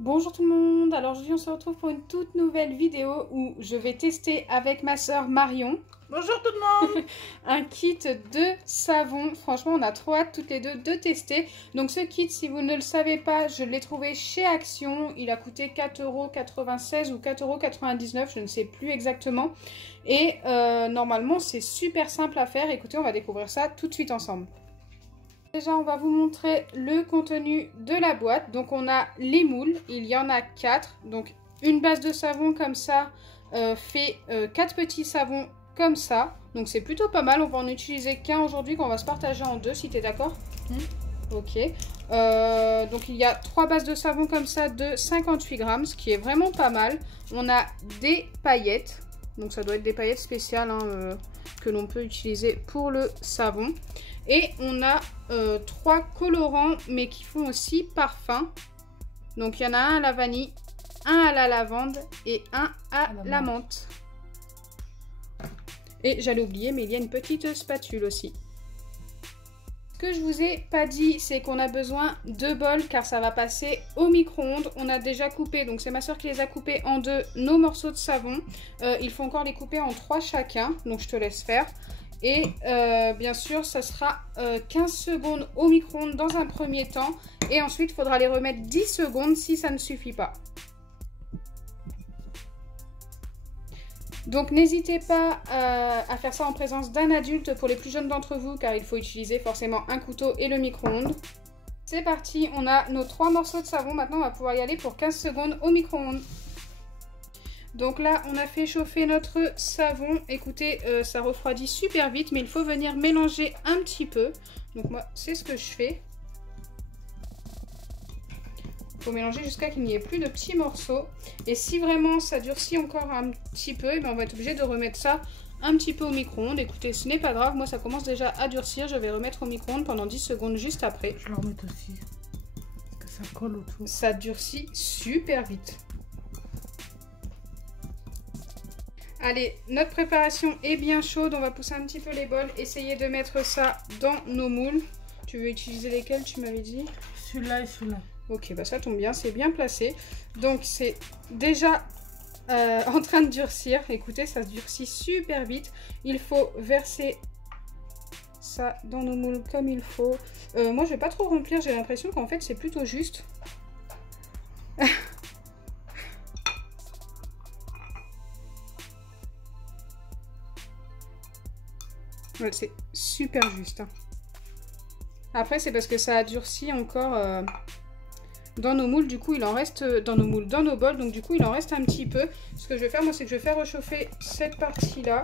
Bonjour tout le monde, alors aujourd'hui on se retrouve pour une toute nouvelle vidéo où je vais tester avec ma soeur Marion. Bonjour tout le monde. Un kit de savon. Franchement on a trop hâte toutes les deux de tester. Donc ce kit, si vous ne le savez pas, je l'ai trouvé chez Action. Il a coûté 4,96 € ou 4,99 €, je ne sais plus exactement. Et normalement c'est super simple à faire. Écoutez, on va découvrir ça tout de suite ensemble. Déjà, on va vous montrer le contenu de la boîte. Donc, on a les moules. Il y en a 4. Donc, une base de savon comme ça fait 4 petits savons comme ça. Donc, c'est plutôt pas mal. On va en utiliser qu'un aujourd'hui qu'on va se partager en deux, si tu es d'accord. Ok. Donc, il y a 3 bases de savon comme ça de 58 grammes, ce qui est vraiment pas mal. On a des paillettes. Donc, ça doit être des paillettes spéciales que l'on peut utiliser pour le savon. Et on a 3 colorants, mais qui font aussi parfum. Donc, il y en a un à la vanille, un à la lavande et un à la menthe. Et j'allais oublier, mais il y a une petite spatule aussi. Ce que je vous ai pas dit, c'est qu'on a besoin de bols car ça va passer au micro-ondes. On a déjà coupé, donc c'est ma soeur qui les a coupés en deux, nos morceaux de savon. Il faut encore les couper en 3 chacun, donc je te laisse faire. Et bien sûr, ça sera 15 secondes au micro-ondes dans un premier temps. Et ensuite, il faudra les remettre 10 secondes si ça ne suffit pas. Donc n'hésitez pas à faire ça en présence d'un adulte pour les plus jeunes d'entre vous, car il faut utiliser forcément un couteau et le micro-ondes. C'est parti, on a nos 3 morceaux de savon. Maintenant, on va pouvoir y aller pour 15 secondes au micro-ondes. Donc là, on a fait chauffer notre savon. Écoutez, ça refroidit super vite, mais il faut venir mélanger un petit peu. Donc moi, c'est ce que je fais. Il faut mélanger jusqu'à qu'il n'y ait plus de petits morceaux. Et si vraiment ça durcit encore un petit peu, eh bien, on va être obligé de remettre ça un petit peu au micro-ondes. Écoutez, ce n'est pas grave. Moi, ça commence déjà à durcir. Je vais remettre au micro-ondes pendant 10 secondes juste après. Je vais en remettre aussi. Parce que ça colle autour. Ça durcit super vite. Allez, notre préparation est bien chaude. On va pousser un petit peu les bols. Essayer de mettre ça dans nos moules. Tu veux utiliser lesquels, tu m'avais dit? Celui-là et celui-là. Ok, bah ça tombe bien, c'est bien placé. Donc c'est déjà en train de durcir. Écoutez, ça se durcit super vite. Il faut verser ça dans nos moules comme il faut. Moi, je vais pas trop remplir. J'ai l'impression qu'en fait, c'est plutôt juste. Ouais, c'est super juste. Après, c'est parce que ça a durci encore dans nos moules. Du coup, il en reste dans nos moules, dans nos bols. Donc, du coup, il en reste un petit peu. Ce que je vais faire, moi, c'est que je vais faire réchauffer cette partie-là.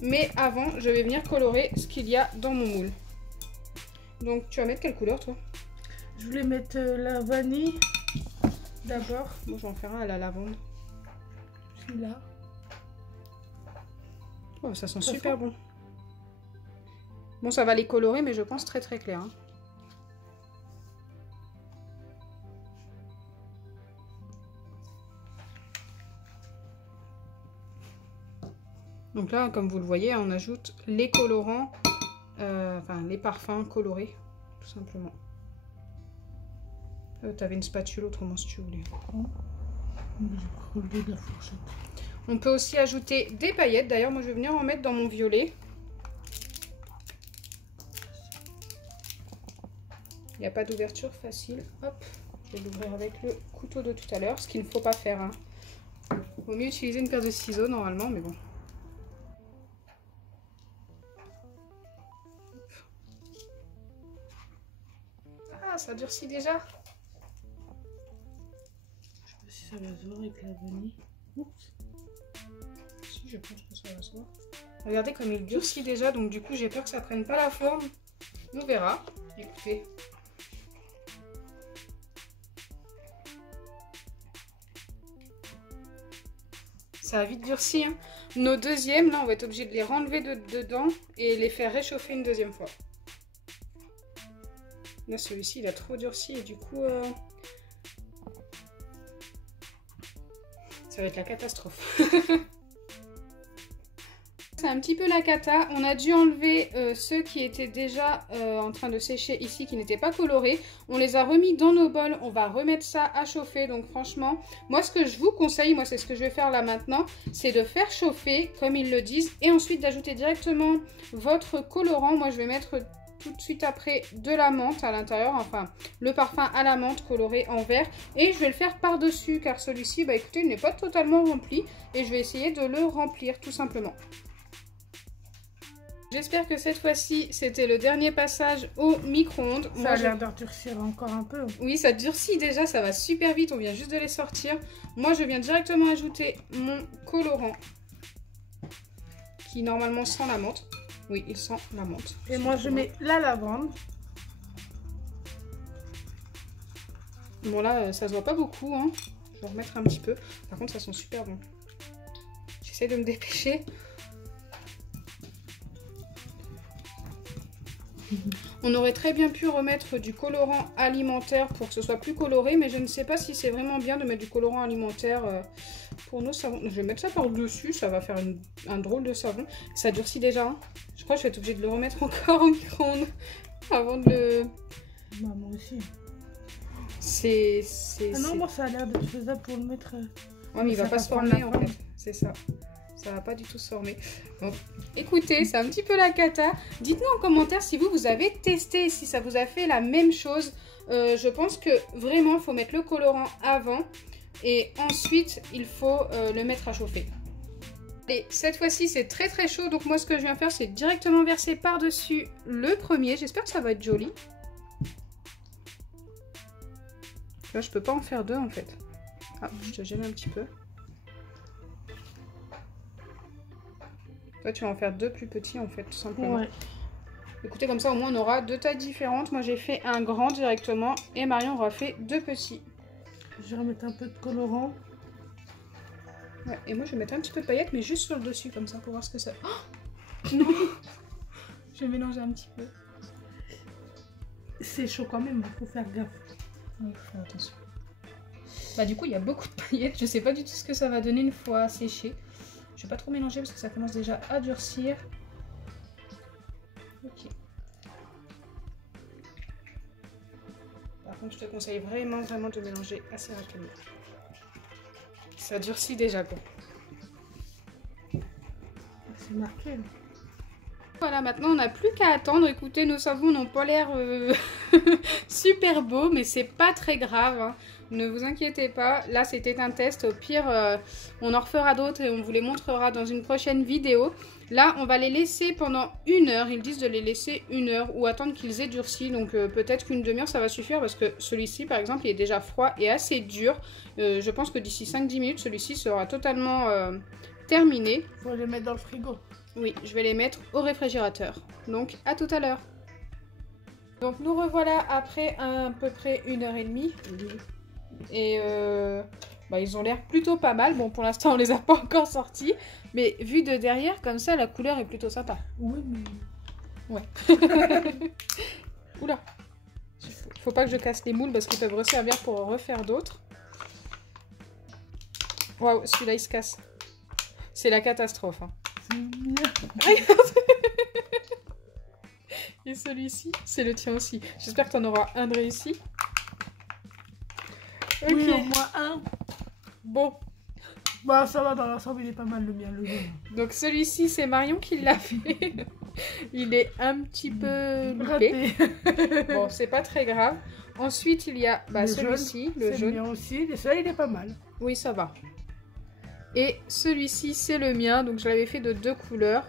Mais avant, je vais venir colorer ce qu'il y a dans mon moule. Donc, tu vas mettre quelle couleur, toi? Je voulais mettre la vanille d'abord. Moi, je vais en faire un à la lavande. Celui-là. Oh, ça sent super bon. Bon, ça va les colorer, mais je pense très très clair. Hein. Donc là, comme vous le voyez, on ajoute les colorants, enfin les parfums colorés, tout simplement. T'avais une spatule autrement si tu voulais. J'ai crevé de la fourchette. On peut aussi ajouter des paillettes. D'ailleurs, moi je vais venir en mettre dans mon violet. Il n'y a pas d'ouverture facile. Hop, je vais l'ouvrir avec le couteau de tout à l'heure, ce qu'il ne faut pas faire. Hein. Vaut mieux utiliser une paire de ciseaux normalement, mais bon. Ah, ça durcit déjà. Je sais pas si ça va se voir avec la vanille. Oups. Si, je pense que ça va se voir. Regardez comme il durcit déjà, donc du coup j'ai peur que ça prenne pas la forme. On verra. Écoutez. Ça a vite durci. Hein. Nos deuxièmes, là, on va être obligé de les renlever dedans et les faire réchauffer une deuxième fois. Là, celui-ci, il a trop durci et du coup, ça va être la catastrophe. C'est un petit peu la cata. On a dû enlever ceux qui étaient déjà en train de sécher ici, qui n'étaient pas colorés. On les a remis dans nos bols. On va remettre ça à chauffer. Donc franchement, moi ce que je vous conseille, moi c'est ce que je vais faire là maintenant, c'est de faire chauffer, comme ils le disent, et ensuite d'ajouter directement votre colorant. Moi je vais mettre tout de suite après de la menthe à l'intérieur, enfin le parfum à la menthe coloré en vert, et je vais le faire par dessus car celui-ci, bah écoutez, il n'est pas totalement rempli et je vais essayer de le remplir tout simplement. J'espère que cette fois-ci, c'était le dernier passage au micro-ondes. Ça a l'air de durcir encore un peu. Oui, ça durcit déjà, ça va super vite, on vient juste de les sortir. Moi, je viens directement ajouter mon colorant qui normalement sent la menthe. Oui, il sent la menthe. Et moi, je mets la lavande. Bon là, ça se voit pas beaucoup, hein. Je vais remettre un petit peu. Par contre, ça sent super bon. J'essaie de me dépêcher. On aurait très bien pu remettre du colorant alimentaire pour que ce soit plus coloré, mais je ne sais pas si c'est vraiment bien de mettre du colorant alimentaire pour nos savons. Je vais mettre ça par-dessus, ça va faire un drôle de savon. Ça durcit déjà, hein. Je crois que je vais être obligée de le remettre encore au micro-ondes avant de le... Bah, moi aussi. Ah non, moi ça a l'air d'être faisable pour le mettre... Ouais, mais il va pas se former en fait, c'est ça. Ça va pas du tout se former. Bon, écoutez, c'est un petit peu la cata. Dites-nous en commentaire si vous avez testé, si ça vous a fait la même chose. Je pense que vraiment, il faut mettre le colorant avant. Et ensuite, il faut le mettre à chauffer. Et cette fois-ci, c'est très très chaud. Donc moi, ce que je viens faire, c'est directement verser par-dessus le premier. J'espère que ça va être joli. Là, je peux pas en faire deux en fait. Ah, je te gêne un petit peu. Toi, tu vas en faire deux plus petits, en fait, tout simplement. Ouais. Écoutez, comme ça, au moins, on aura deux tailles différentes. Moi, j'ai fait un grand directement et Marion aura fait deux petits. Je vais remettre un peu de colorant. Ouais, et moi, je vais mettre un petit peu de paillettes, mais juste sur le dessus, comme ça, pour voir ce que ça... Oh non. Je vais mélanger un petit peu. C'est chaud quand même, il faut faire gaffe. Oui, il faut faire attention. Bah, du coup, il y a beaucoup de paillettes. Je sais pas du tout ce que ça va donner une fois séché. Je vais pas trop mélanger parce que ça commence déjà à durcir. Ok. Par contre, je te conseille vraiment de mélanger assez rapidement. Ça durcit déjà quoi. C'est marqué. Voilà, maintenant on n'a plus qu'à attendre. Écoutez, nos savons n'ont pas l'air super beaux, mais c'est pas très grave, hein. Ne vous inquiétez pas, là c'était un test, au pire on en refera d'autres et on vous les montrera dans une prochaine vidéo. Là on va les laisser pendant 1 heure, ils disent de les laisser 1 heure ou attendre qu'ils aient durci, donc peut-être qu'une demi-heure ça va suffire parce que celui-ci par exemple il est déjà froid et assez dur. Je pense que d'ici 5-10 minutes celui-ci sera totalement terminé. Il faut les mettre dans le frigo. Oui, je vais les mettre au réfrigérateur, donc à tout à l'heure. Donc nous revoilà après à peu près 1h30. Et bah, ils ont l'air plutôt pas mal. Bon, pour l'instant, on les a pas encore sortis. Mais vu de derrière, comme ça, la couleur est plutôt sympa. Oui, mais... Ouais. Oula. Faut pas que je casse les moules parce qu'ils peuvent resservir pour en refaire d'autres. Waouh, celui-là, il se casse. C'est la catastrophe. Hein. Regarde. Et celui-ci, c'est le tien aussi. J'espère que tu en auras un de réussi. Okay. Oui, au moins un. Bon. Bah ça va, dans l'ensemble il est pas mal le mien, le jaune. Donc celui-ci c'est Marion qui l'a fait. Il est un petit peu loupé. Bon, c'est pas très grave. Ensuite il y a bah, celui-ci, le jaune. Le mien aussi, et ça il est pas mal. Oui, ça va. Et celui-ci c'est le mien, donc je l'avais fait de 2 couleurs.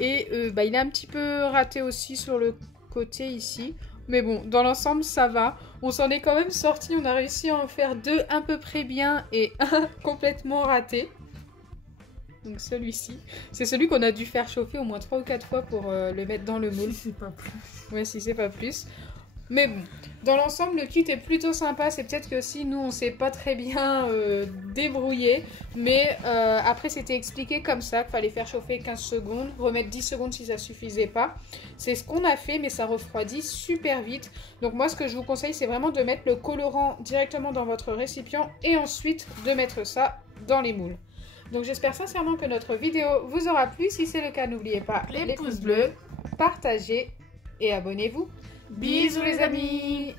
Et bah, il est un petit peu raté aussi sur le côté ici. Mais bon, dans l'ensemble, ça va. On s'en est quand même sorti. On a réussi à en faire 2 à peu près bien et un complètement raté. Donc celui-ci. C'est celui qu'on a dû faire chauffer au moins 3 ou 4 fois pour le mettre dans le moule. Si c'est pas plus. Ouais, si c'est pas plus. Mais bon, dans l'ensemble, le kit est plutôt sympa. C'est peut-être que aussi, nous, on s'est pas très bien débrouillé. Mais après, c'était expliqué comme ça qu'il fallait faire chauffer 15 secondes, remettre 10 secondes si ça suffisait pas. C'est ce qu'on a fait, mais ça refroidit super vite. Donc moi, ce que je vous conseille, c'est vraiment de mettre le colorant directement dans votre récipient et ensuite de mettre ça dans les moules. Donc j'espère sincèrement que notre vidéo vous aura plu. Si c'est le cas, n'oubliez pas Les pouces bleus. Partagez et abonnez-vous. Bisous les amis.